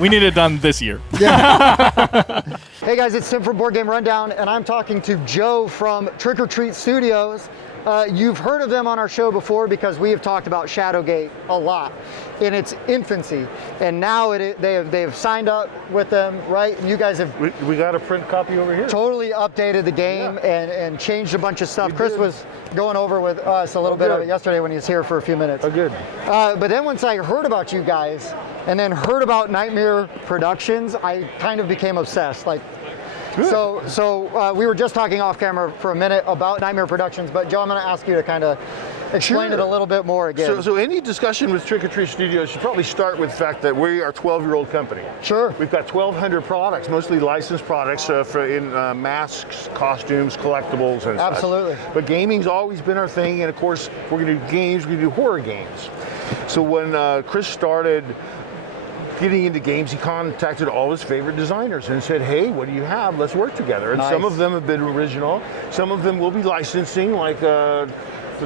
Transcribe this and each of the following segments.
We need it done this year. Yeah. Hey guys, it's Tim from Board Game Rundown, and I'm talking to Joe from Trick or Treat Studios. You've heard of them on our show before because we have talked about Shadowgate a lot in its infancy, and now they have signed up with them, right? You guys have we got a print copy over here. Totally updated the game and changed a bunch of stuff. Chris was going over with us a little bit of it yesterday when he was here for a few minutes. Oh, good. But then once I heard about you guys and then heard about Nightmare Productions, I kind of became obsessed. Like, so we were just talking off camera for a minute about Nightmare Productions, but Joe, I'm going to ask you to kind of explain it a little bit more again. So any discussion with Trick or Treat Studios should probably start with the fact that we are a 12-year-old company. Sure. We've got 1,200 products, mostly licensed products in masks, costumes, collectibles, and Absolutely. such. But gaming's always been our thing, and of course, we're going to do games, we're going to do horror games. So when Chris started getting into games, he contacted all his favorite designers and said, hey, what do you have? Let's work together. And some of them have been original. Some of them will be licensing, like the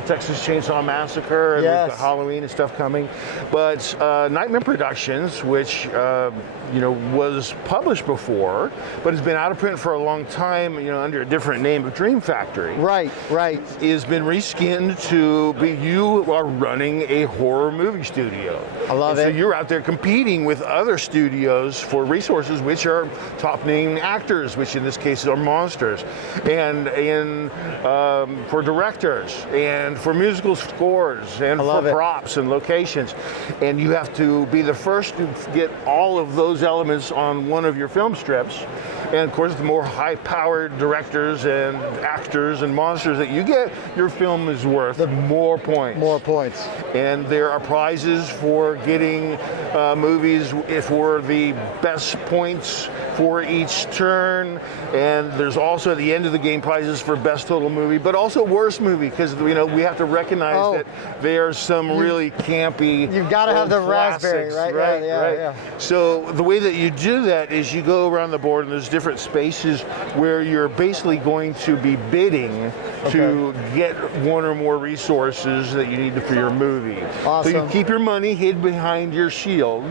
Texas Chainsaw Massacre, and we've got Halloween and stuff coming. But Nightmare Productions, which was published before, but has been out of print for a long time, under a different name of Dream Factory. Right. Has been reskinned to be, you are running a horror movie studio. I love it. So you're out there competing with other studios for resources, which are top name actors, which in this case are monsters, and for directors, and for musical scores, and for props and locations. And you have to be the first to get all of those elements on one of your film strips. And of course, the more high-powered directors and actors and monsters that you get, your film is worth more points. More points. And there are prizes for getting movies for the best points for each turn. And there's also at the end of the game prizes for best total movie, but also worst movie, because we have to recognize that there's some really campy. You've got to have the raspberry, right? Right. Yeah. So the way that you do that is you go around the board, and there's different spaces where you're basically going to be bidding to get one or more resources that you need for your movie. Awesome. So you keep your money hid behind your shield,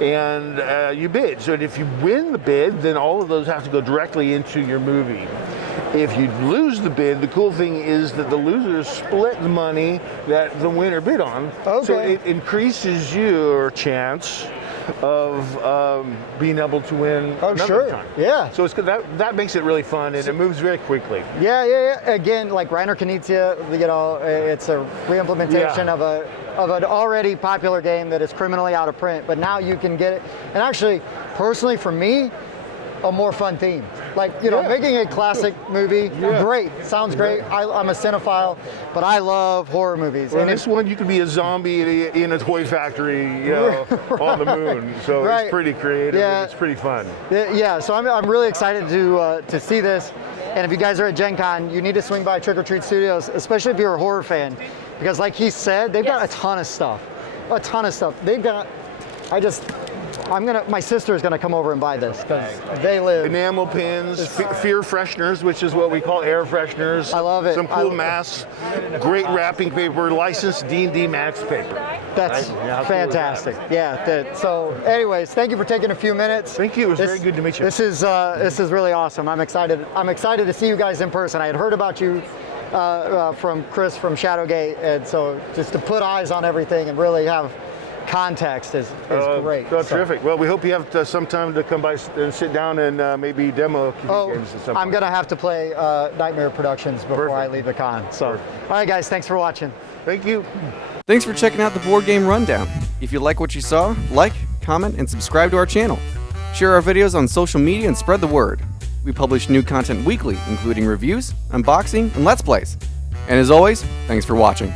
and you bid. So if you win the bid, then all of those have to go directly into your movie. If you lose the bid, the cool thing is that the losers split the money that the winner bid on. So it increases your chance of being able to win another time. Yeah. So that makes it really fun, and it moves very quickly. Yeah. Again, like Reiner Knizia, it's a re-implementation of an already popular game that is criminally out of print, but now you can get it. And actually, personally for me, a more fun theme. Like, making a classic movie, great, sounds great. I'm a cinephile, but I love horror movies. Well, and this one, you could be a zombie in a toy factory, on the moon. So it's pretty creative, and it's pretty fun. Yeah, so I'm really excited to see this. And if you guys are at Gen Con, you need to swing by Trick or Treat Studios, especially if you're a horror fan. Because like he said, they've got a ton of stuff. They've got, my sister's gonna come over and buy this because they live. Enamel pins, fear fresheners, which is what we call air fresheners. I love it. Some cool masks, great wrapping paper, licensed D&D Max paper. That's fantastic. So anyways, thank you for taking a few minutes. Thank you, it was very good to meet you. This is really awesome. I'm excited to see you guys in person. I had heard about you from Chris from Shadowgate, and so just to put eyes on everything and really have context is great. Terrific. Well, we hope you have some time to come by and sit down and maybe demo a few games at some point. I'm going to have to play Nightmare Productions before I leave the con. So, all right, guys, thanks for watching. Thank you. Thanks for checking out the Board Game Rundown. If you like what you saw, like, comment, and subscribe to our channel. Share our videos on social media and spread the word. We publish new content weekly, including reviews, unboxing, and Let's Plays. And as always, thanks for watching.